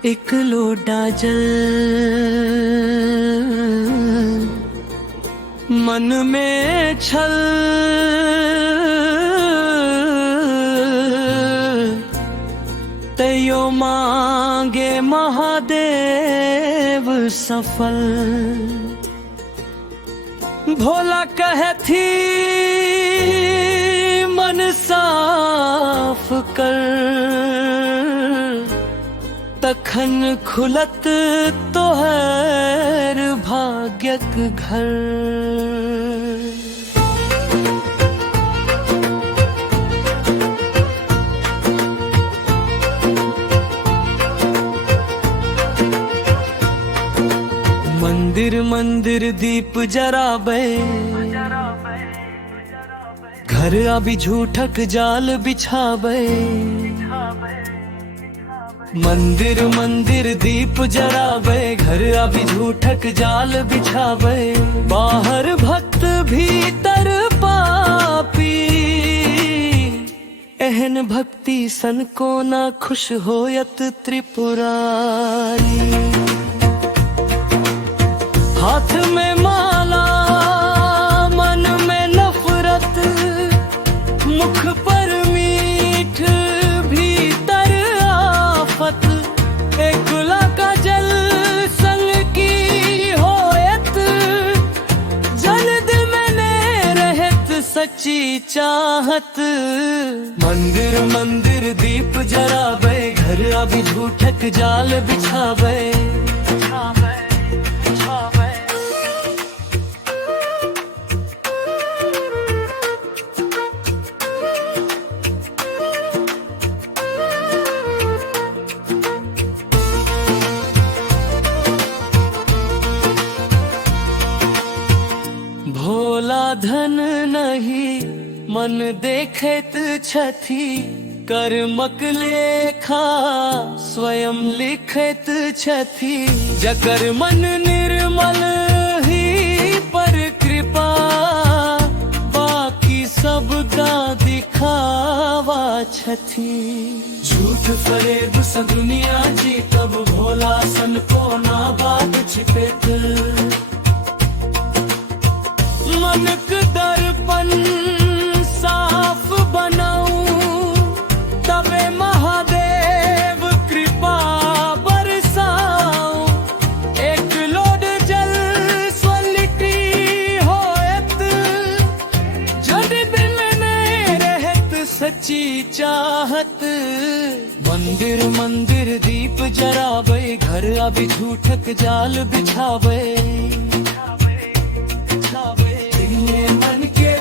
एक लोटा जल मन में छल, तैयो मांगे महादेव सफल। भोला कहे थी मन साफ कर, तखन खुलत तोहर भाग्यक घर। मंदिर मंदिर दीप जराबे, घर अभी झूठक जाल बिछाबे। मंदिर मंदिर दीप जराबे, घर अभी झूठक जाल बिछाबे। बाहर भक्त भीतर पापी, एहन भक्ति सन को ना खुश होयत त्रिपुरारी। हाथ में माला मन में नफरत, मुख पर मीठ भीतर आफत। एक का जल संग की होयत, जन दिल में ने रहत सच्ची चाहत। मंदिर मंदिर दीप जराबे, घर अभी झूठक जाल बिछाबे। भोला धन नहीं मन देखैत छथि, कर्मक लेखा स्वयं लिखैत छथि। जकर मन निर्मल ही पर कृपा, बाकी सब का दिखावा छथि। झूठ फरेब स दुनिया जी, तब भोला सन को ना बात छिपेत। मनक दर्पण साफ बनाऊं, तबे महादेव कृपा बरसाऊं। एक लोड जल स्वलिटी होयत, जद दिल में रहत सच्ची चाहत। मंदिर मंदिर दीप जराबे, घर अभी झूठक जाल बिछाबे। मन के